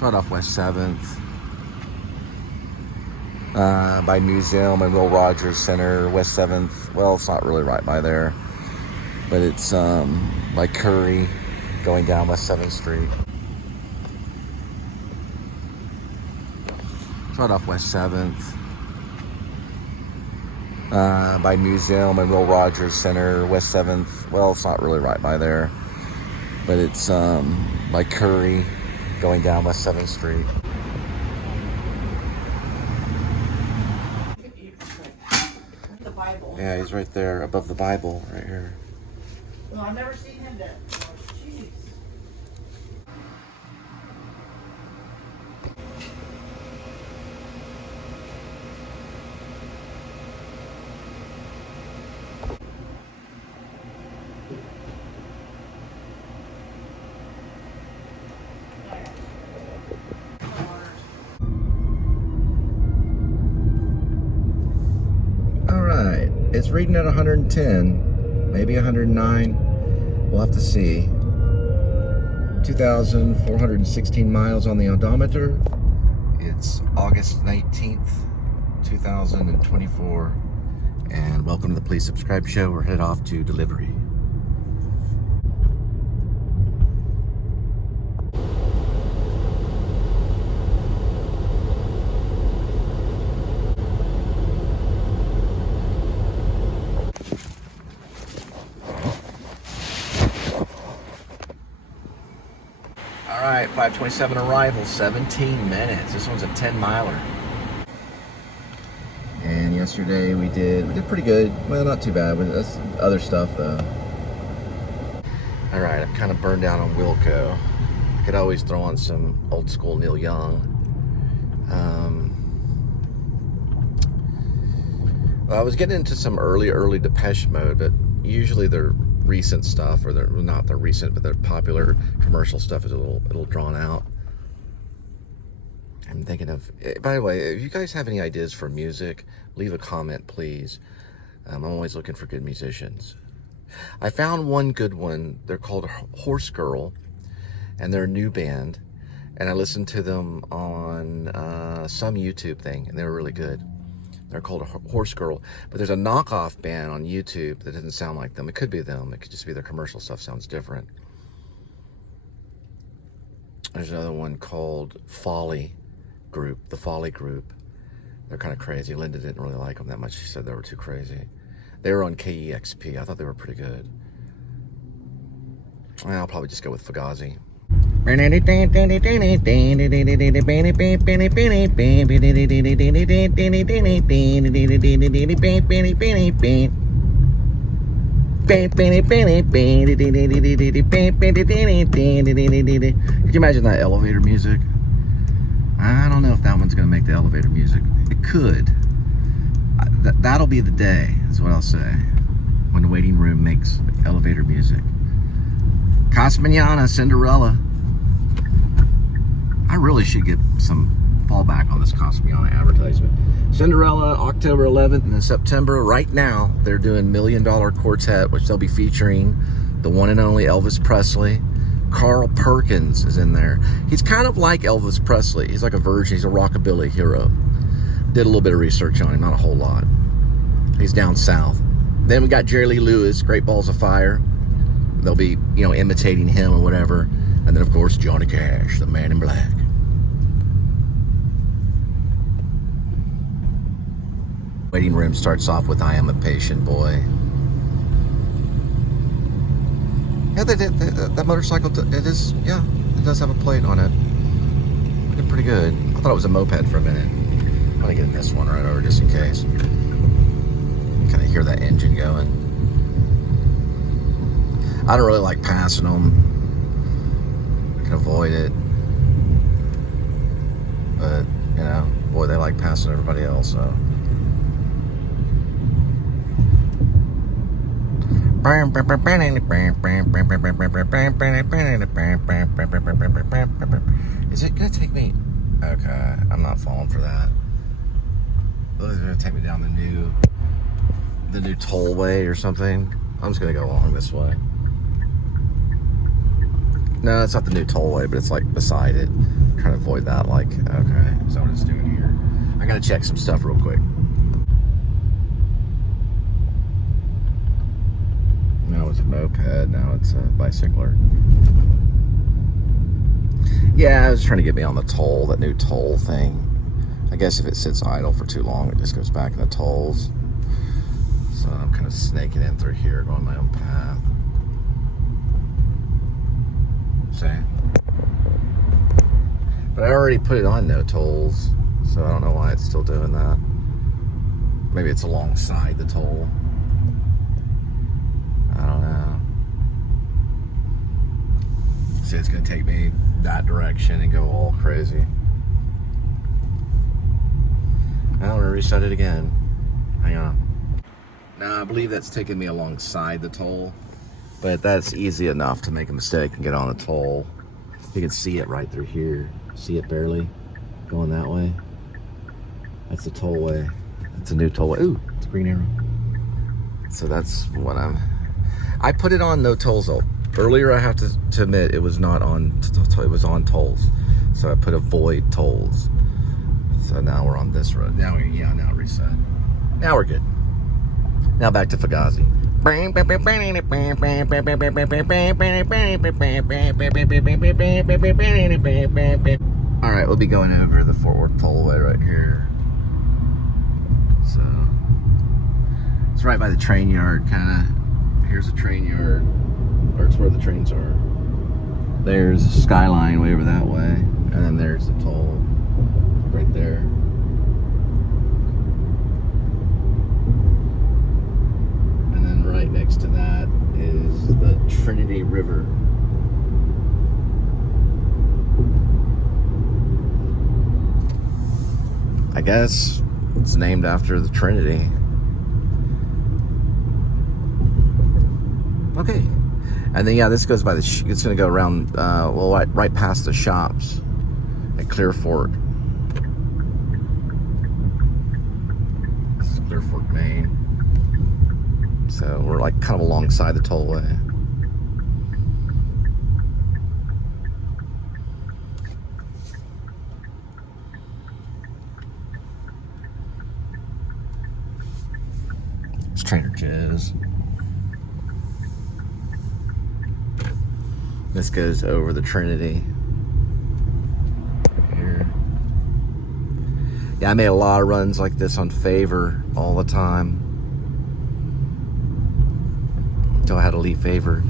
It's right off West 7th. By Museum and Will Rogers Center, West 7th. Well, it's not really right by there, but it's by Curry, going down West 7th Street. It's right off West 7th. By Museum and Will Rogers Center, West 7th. Well, it's not really right by there, but it's by Curry, going down West 7th Street. The Bible. Yeah, he's right there above the Bible, right here. No, I've never seen him there. Jeez. Alright, it's reading at 110, maybe 109. We'll have to see. 2,416 miles on the odometer. It's August 19th, 2024. And welcome to the Please Subscribe Show. We're headed off to delivery. All right, 5:27 arrival, 17 minutes. This one's a 10-miler. And yesterday we did pretty good. Well, not too bad, but that's other stuff though. All right, I'm kind of burned out on Wilco. I could always throw on some old school Neil Young. Well, I was getting into some early Depeche Mode, but usually they're recent stuff, or they're not the recent, but their popular commercial stuff is a little drawn out. I'm thinking of, by the way, if you guys have any ideas for music, leave a comment, please. I'm always looking for good musicians. I found one good one. They're called Horse Girl, and they're a new band, and I listened to them on some YouTube thing, and they were really good. They're called Horse Girl, but there's a knockoff band on YouTube that doesn't sound like them. It could be them. It could just be their commercial stuff sounds different. There's another one called Folly Group, the Folly Group. They're kind of crazy. Linda didn't really like them that much. She said they were too crazy. They were on KEXP. I thought they were pretty good. I'll probably just go with Fugazi. Could you imagine that elevator music? I don't know if that one's gonna make the elevator music. It could. That'll be the day, is what I'll say, when the waiting room makes elevator music. Casa Mañana, Cinderella. I really should get some fallback on this Casa Mañana advertisement. Cinderella, October 11th, and in September, right now, they're doing $1 Million Quartet, which they'll be featuring the one and only Elvis Presley. Carl Perkins is in there. He's kind of like Elvis Presley. He's like a virgin. He's a rockabilly hero. Did a little bit of research on him, not a whole lot. He's down south. Then we got Jerry Lee Lewis, Great Balls of Fire. They'll be, imitating him or whatever. And then, of course, Johnny Cash, the Man in Black. Waiting room starts off with I Am a Patient Boy. Yeah, that motorcycle, it does have a plate on it. Looking pretty good. I thought it was a moped for a minute. I'm gonna get in this one right over just in case. Kind of hear that engine going. I don't really like passing them. I can avoid it. But, boy, they like passing everybody else, so. Is it gonna take me? Okay, I'm not falling for that. It's gonna take me down the new tollway or something. I'm just gonna go along this way. No, it's not the new tollway, but it's like beside it. I'm trying to avoid that. Like, okay, is that what it's doing here? I gotta check some stuff real quick. Now it's a moped, now it's a bicycler. Yeah, I was trying to get me on the toll, that new toll thing. I guess if it sits idle for too long, it just goes back in the tolls. So I'm kind of snaking in through here, going my own path. See? But I already put it on no tolls, so I don't know why it's still doing that. Maybe it's alongside the toll. I don't know. See, it's going to take me that direction and go all crazy. I'm going to reset it again. Hang on. Now, I believe that's taking me alongside the toll, but that's easy enough to make a mistake and get on a toll. You can see it right through here. See it barely going that way. That's the tollway. It's a new tollway. Ooh, it's a green arrow. So that's what I put it on no tolls though. Earlier, I have to admit, it was not on. It was on tolls. So I put avoid tolls. So now we're on this road. Now now reset. Now we're good. Now back to Fugazi. All right, we'll be going over the Fort Worth Tollway right here. So it's right by the train yard, kind of. Here's the train yard, or it's where the trains are. There's Skyline way over that way, and then there's the toll right there. And then right next to that is the Trinity River. I guess it's named after the Trinity. Okay. And then, yeah, this goes by the, it's going to go around, well, right past the shops at Clear Fork. This is Clear Fork, Maine. So we're like kind of alongside the tollway. It's Trader Joe's. This goes over the Trinity. Here. Yeah, I made a lot of runs like this on Favor all the time. Until I had to leave Favor.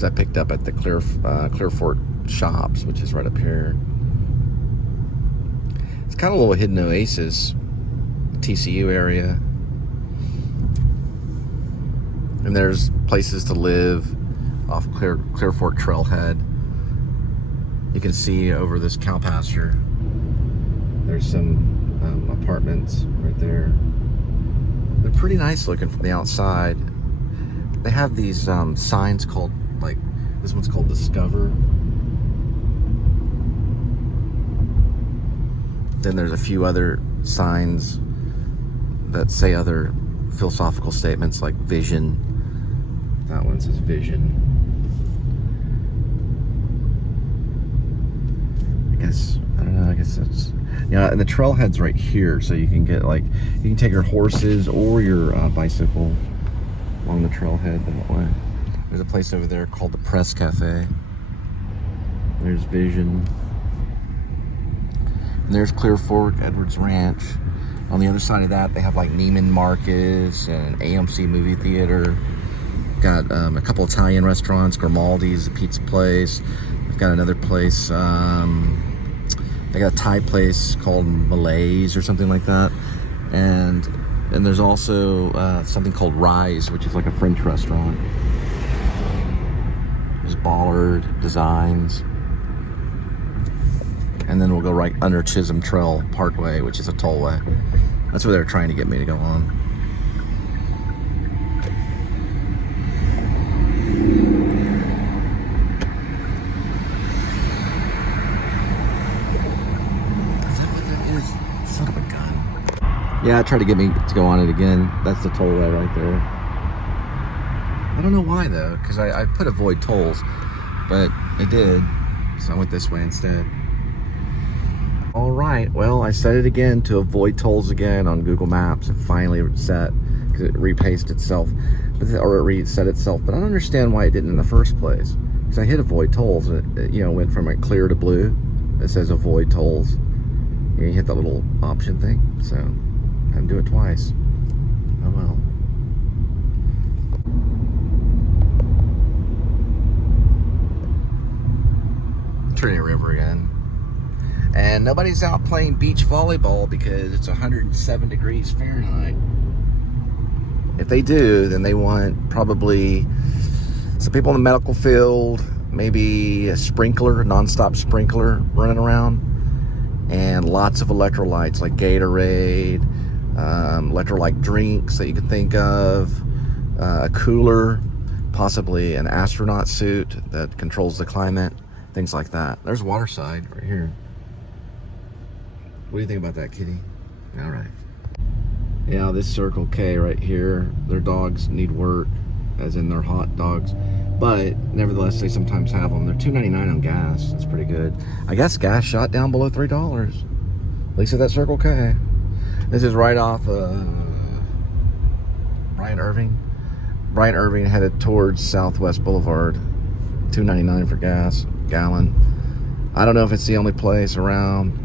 I picked up at the Clear Fork shops, which is right up here. It's kind of a little hidden oasis, TCU area, and there's places to live off Clear Fork Trailhead. You can see over this cow pasture. There's some apartments right there. They're pretty nice looking from the outside. They have these signs called, like, this one's called Discover. Then there's a few other signs that say other philosophical statements like vision. That one says vision. I guess, I don't know, I guess that's, yeah, and the trailhead's right here, so you can get, like, you can take your horses or your bicycle along the trailhead that way. There's a place over there called the Press Cafe. There's Vision. And there's Clear Fork, Edwards Ranch. On the other side of that, they have like Neiman Marcus and AMC movie theater. Got a couple Italian restaurants, Grimaldi's, a pizza place. They've got another place, they got a Thai place called Malays or something like that. And there's also something called Rise, which is like a French restaurant. There's Ballard Designs. And then we'll go right under Chisholm Trail Parkway, which is a tollway. That's where they're trying to get me to go on. Yeah, tried to get me to go on it again. That's the tollway right there. I don't know why though, because I put avoid tolls, but it did. So I went this way instead. All right, well, I set it again to avoid tolls again on Google Maps. It finally set, because it repaced itself, or it reset itself. But I don't understand why it didn't in the first place. Because I hit avoid tolls, and it, you know, went from a clear to blue. It says avoid tolls. And you hit that little option thing. So I had to do it twice. Oh well. Trinity River again. And nobody's out playing beach volleyball because it's 107 degrees Fahrenheit. If they do, then they want probably some people in the medical field, maybe a sprinkler, a non-stop sprinkler running around, and lots of electrolytes like Gatorade, electrolyte drinks that you can think of, a cooler, possibly an astronaut suit that controls the climate, things like that. There's Waterside right here. What do you think about that, kitty? All right. Yeah, this Circle K right here, their dogs need work, as in their hot dogs. But nevertheless, they sometimes have them. They're $2.99 on gas. That's pretty good. I guess gas shot down below $3. At least at that Circle K. This is right off Bryant Irving. Bryant Irving headed towards Southwest Boulevard. $2.99 for gas, gallon. I don't know if it's the only place around.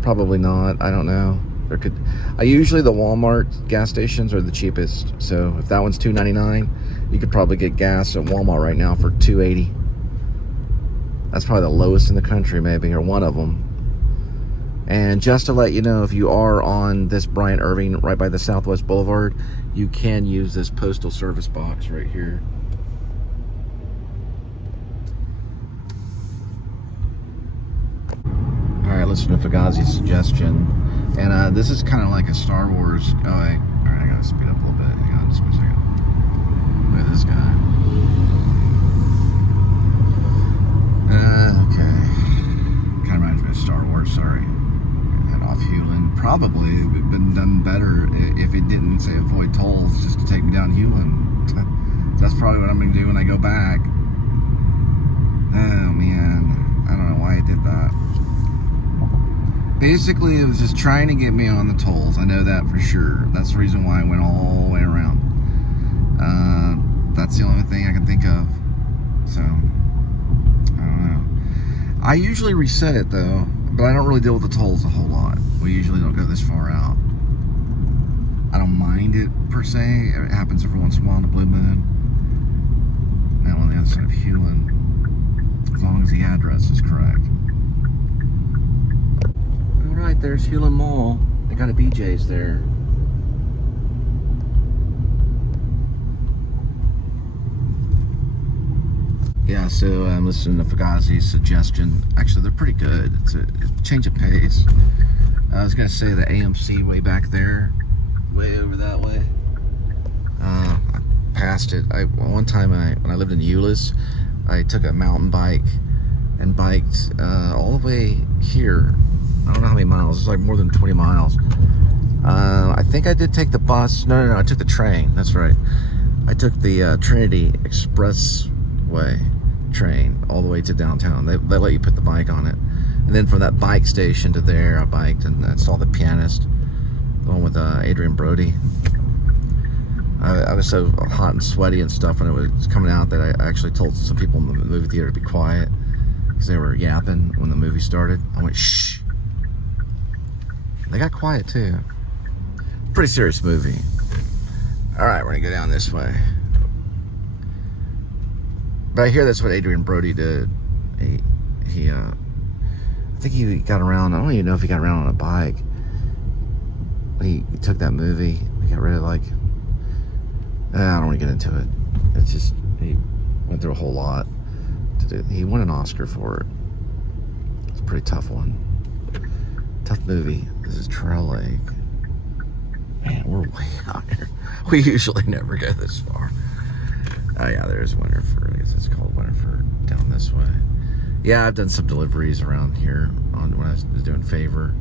Probably not. I don't know. There could. Usually the Walmart gas stations are the cheapest. So if that one's $2.99, you could probably get gas at Walmart right now for $2.80. That's probably the lowest in the country, maybe, or one of them. And just to let you know, if you are on this Bryant Irving right by the Southwest Boulevard, you can use this postal service box right here. Alright, listen to Fugazi's suggestion. And this is kind of like a Star Wars. Oh, wait. Alright, I gotta speed up a little bit. Hang on just a second. Look at this guy. Okay. Kind of reminds me of Star Wars, sorry. Head off Hewlin. Probably been done better if it didn't say avoid tolls just to take me down Hewlin. That's probably what I'm gonna do when I go back. Oh, man. I don't know why I did that. Basically, it was just trying to get me on the tolls. I know that for sure. That's the reason why I went all the way around. That's the only thing I can think of. So, I don't know. I usually reset it though, but I don't really deal with the tolls a whole lot. We usually don't go this far out. I don't mind it per se. It happens every once in a while on the blue moon. Now on the other side of Hewlin, as long as the address is correct. Right, there's Hewlin Mall. They got a BJ's there. Yeah, so I'm listening to Fugazi's suggestion. Actually, they're pretty good. It's a change of pace. I was gonna say the AMC way back there, way over that way. I passed it. One time when I lived in Euless, I took a mountain bike and biked all the way here. I don't know how many miles. It's like more than 20 miles. I think I did take the bus. No, I took the train. That's right. I took the Trinity Expressway train all the way to downtown. They let you put the bike on it. And then from that bike station to there, I biked and I saw The Pianist, the one with Adrian Brody. I was so hot and sweaty and stuff when it was coming out that I actually told some people in the movie theater to be quiet because they were yapping when the movie started. I went, shh. They got quiet too. Pretty serious movie. All right, we're gonna go down this way. But I hear that's what Adrian Brody did. He I think he got around. I don't even know if he got around on a bike. He took that movie. He got rid of like. I don't want to get into it. It's just he went through a whole lot to do. He won an Oscar for it. It's a pretty tough one. Tough movie. This is Trail Lake. Man, we're way out here. We usually never go this far. Oh yeah, there's Winterford. I guess it's called Winterford down this way. Yeah, I've done some deliveries around here when I was doing Favor.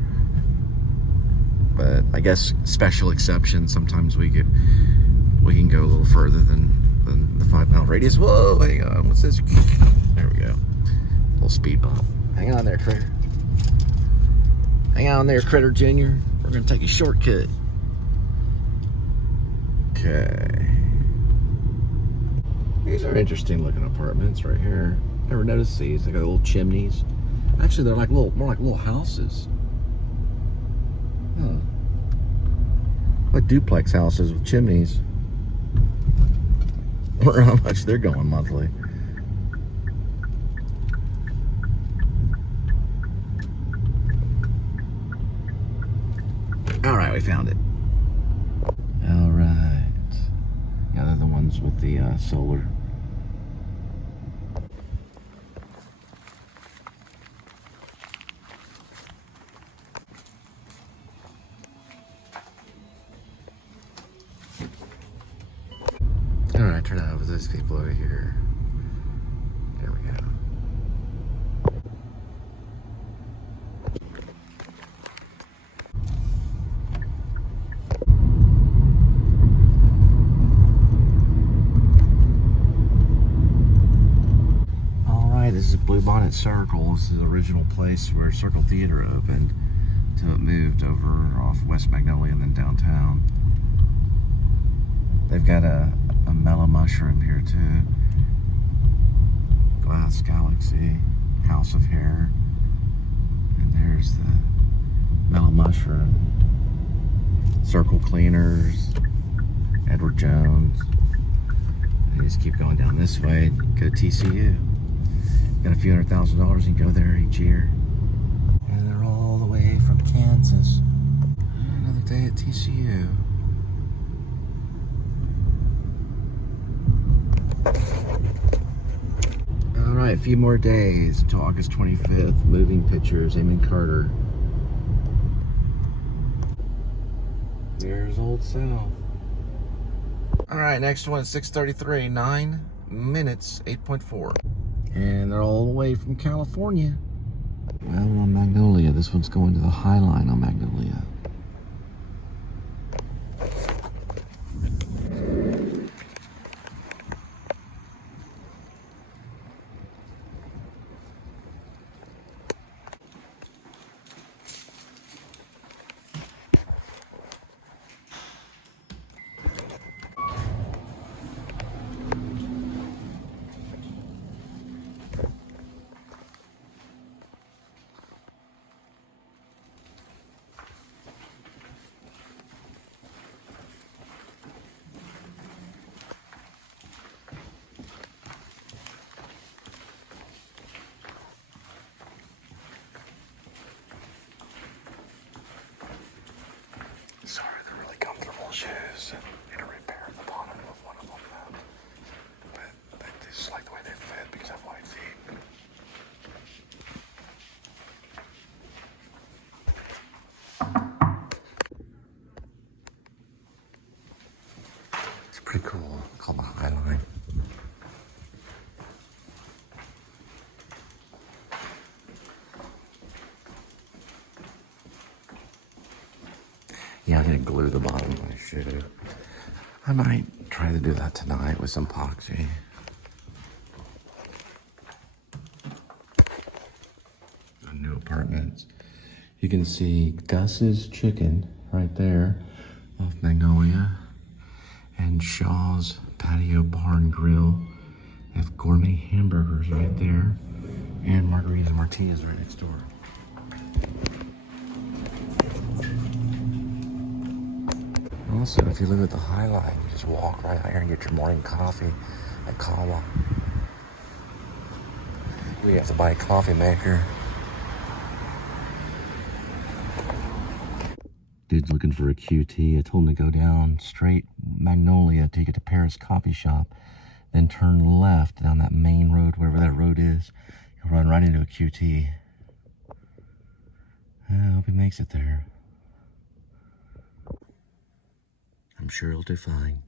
But I guess special exceptions, sometimes we can go a little further than the 5-mile radius. Whoa, hang on, what's this? There we go. A little speed bump. Hang on there, Critter. Hang on there, Critter Jr. We're gonna take a shortcut. Okay. These are interesting looking apartments right here. Never noticed these. They got little chimneys. Actually, they're like more like little houses. Huh. Like duplex houses with chimneys. I wonder how much they're going monthly. All right, we found it. All right. Yeah, they're the ones with the solar. All right, turn it over to those people over here. There we go. All right, this is Blue Bonnet Circle. This is the original place where Circle Theater opened until it moved over off West Magnolia and then downtown. They've got a mellow mushroom here too. Glass Galaxy, House of Hair. And there's the mellow mushroom. Circle Cleaners, Edward Jones. And you just keep going down this way, go to TCU. Got a few $100,000, you can go there each year. And they're all the way from Kansas. Another day at TCU. Alright, a few more days until August 25th. Moving Pictures, Eamon Carter. There's Old South. Alright, next one, 6:33, 9 minutes, 8.4. And they're all the way from California. Well, we're on Magnolia. This one's going to the High Line on Magnolia. Sorry, they're really comfortable shoes. Need to repair the bottom of one of them though. But I just like the way they fit because I have wide feet. It's pretty cool. It's called the High Line. Yeah, I'm gonna glue the bottom of my shoe. I might try to do that tonight with some epoxy. New apartments. You can see Gus's Chicken right there off Magnolia and Shaw's Patio Bar and Grill. They have gourmet hamburgers right there and margaritas and martinis right next door. Also, if you live at the High Line, you just walk right out here and get your morning coffee at Kawa. You have to buy a coffee maker. Dude's looking for a QT. I told him to go down straight Magnolia to get to Paris Coffee Shop, then turn left down that main road, wherever that road is. You'll run right into a QT. I hope he makes it there. I'm sure he'll do fine.